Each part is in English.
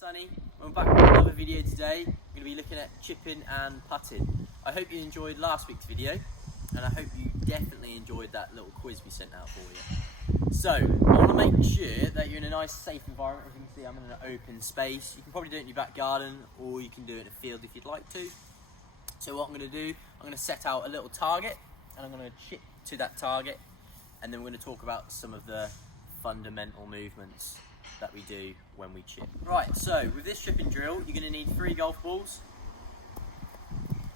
Sunny. We're back with another video today. We're going to be looking at chipping and putting. I hope you enjoyed last week's video, and I hope you definitely enjoyed that little quiz we sent out for you. So, I want to make sure that you're in a nice safe environment. As you can see, I'm in an open space. You can probably do it in your back garden, or you can do it in a field if you'd like to. So what I'm going to do, I'm going to set out a little target, and I'm going to chip to that target, and then we're going to talk about some of the fundamental movements that we do when we chip. Right, so with this chipping drill, you're going to need 3 golf balls.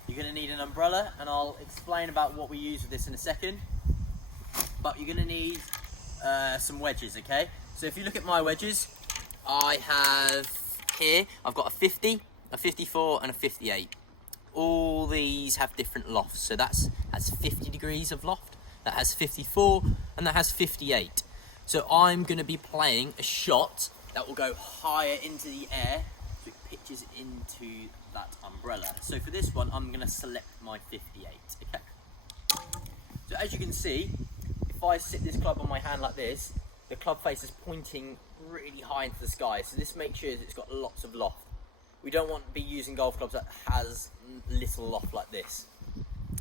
You're going to need an umbrella, and I'll explain about what we use with this in a second. But you're going to need some wedges, okay? So if you look at my wedges, I have here, I've got a 50, a 54 and a 58. All these have different lofts. So that has 50 degrees of loft, that has 54, and that has 58. So I'm going to be playing a shot that will go higher into the air, so it pitches into that umbrella. So for this one, I'm going to select my 58, okay? So as you can see, if I sit this club on my hand like this, the club face is pointing really high into the sky. So this makes sure that it's got lots of loft. We don't want to be using golf clubs that has little loft like this.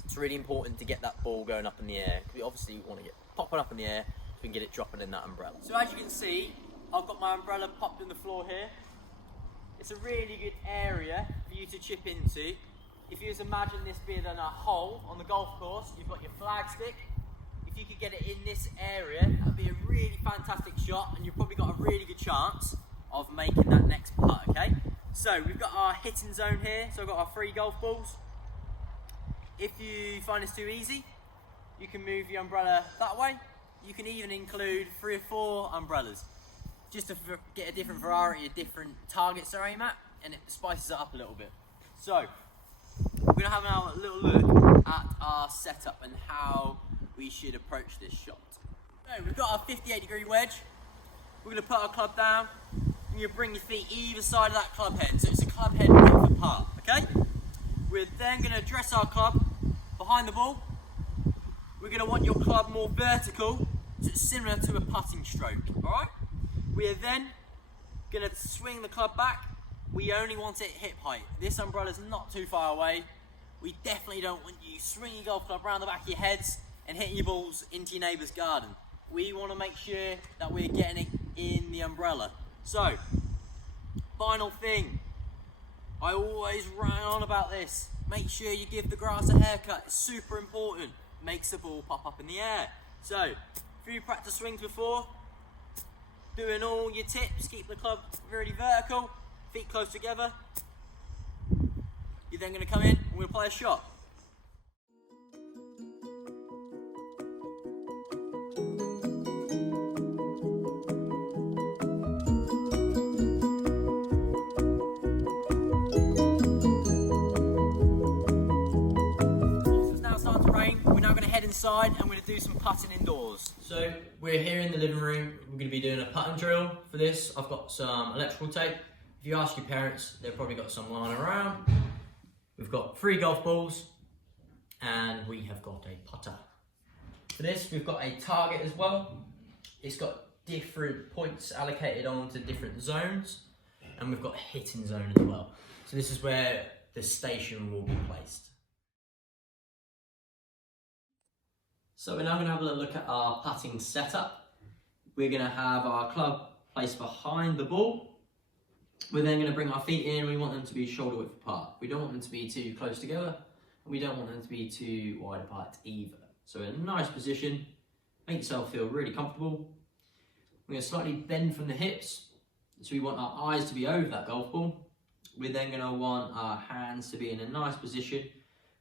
It's really important to get that ball going up in the air. We obviously want to get popping up in the air, we can get it dropping in that umbrella. So as you can see, I've got my umbrella popped in the floor here. It's a really good area for you to chip into. If you just imagine this being a hole on the golf course, you've got your flag stick. If you could get it in this area, that would be a really fantastic shot, and you've probably got a really good chance of making that next putt, okay? So we've got our hitting zone here, so I've got our 3 golf balls. If you find this too easy, you can move your umbrella that way. You can even include 3 or 4 umbrellas, just to get a different variety of different targets to aim at, and it spices it up a little bit. So, we're going to have now a little look at our setup and how we should approach this shot. So, we've got our 58-degree wedge. We're going to put our club down, and you bring your feet either side of that club head, so it's a club head width apart, okay? We're then going to address our club behind the ball. We're going to want your club more vertical, so it's similar to a putting stroke, alright? We are then going to swing the club back. We only want it hip height. This umbrella is not too far away. We definitely don't want you swinging your golf club around the back of your heads and hitting your balls into your neighbour's garden. We want to make sure that we're getting it in the umbrella. So, final thing. I always rang on about this. Make sure you give the grass a haircut. It's super important. Makes the ball pop up in the air. So, a few practice swings before, doing all your tips, keep the club really vertical, feet close together. You're then going to come in and we'll play a shot. Inside, and we're going to do some putting indoors. So we're here in the living room. We're going to be doing a putting drill for this. I've got some electrical tape. If you ask your parents, they've probably got some lying around. We've got 3 golf balls, and we have got a putter. For this, we've got a target as well. It's got different points allocated onto different zones, and we've got a hitting zone as well. So this is where the station will be placed. So we're now going to have a look at our putting setup. We're going to have our club placed behind the ball. We're then going to bring our feet in. We want them to be shoulder width apart. We don't want them to be too close together, and we don't want them to be too wide apart either. So in a nice position, make yourself feel really comfortable. We're going to slightly bend from the hips, so we want our eyes to be over that golf ball. We're then going to want our hands to be in a nice position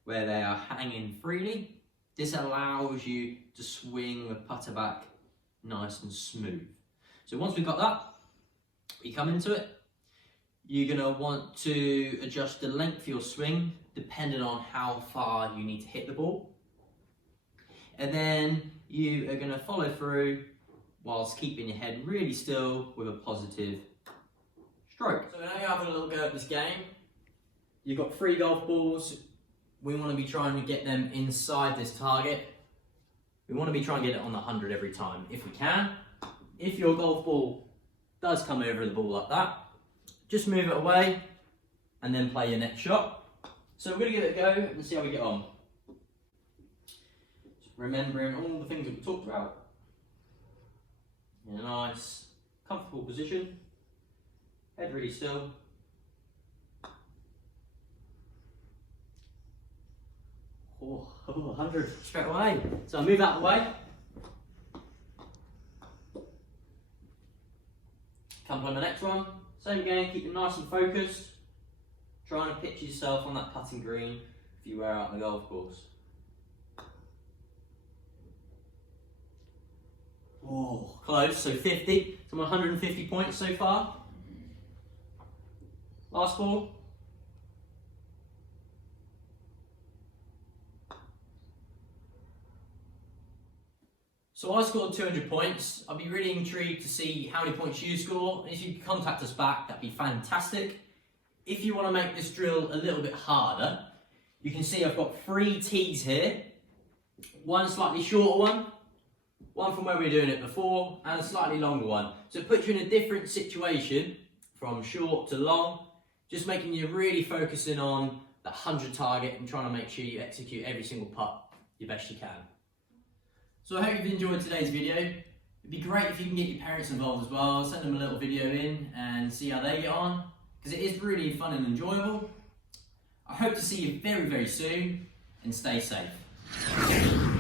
where they are hanging freely. This allows you to swing the putter back nice and smooth. So once we've got that, we come into it. You're going to want to adjust the length of your swing depending on how far you need to hit the ball. And then you are going to follow through whilst keeping your head really still with a positive stroke. So now you're having a little go at this game. You've got 3 golf balls. We want to be trying to get them inside this target. We want to be trying to get it on the 100 every time if we can. If your golf ball does come over the ball like that, just move it away and then play your next shot. So we're going to give it a go and see how we get on. Just remembering all the things that we talked about. In a nice, comfortable position. Head really still. Oh, 100 straight away. So I move out of the way. Come play my next one. Same again, keep it nice and focused. Trying to picture yourself on that putting green if you were out on the golf course. Oh, close, so 50. So I'm 150 points so far. Last ball. So I scored 200 points. I'd be really intrigued to see how many points you score. And if you could contact us back, that'd be fantastic. If you want to make this drill a little bit harder, you can see I've got 3 tees here. One slightly shorter one from where we were doing it before, and a slightly longer one. So it puts you in a different situation from short to long, just making you really focusing on that 100 target and trying to make sure you execute every single putt the best you can. So I hope you've enjoyed today's video. It'd be great if you can get your parents involved as well. Send them a little video in and see how they get on, because it is really fun and enjoyable. I hope to see you very, very soon, and stay safe.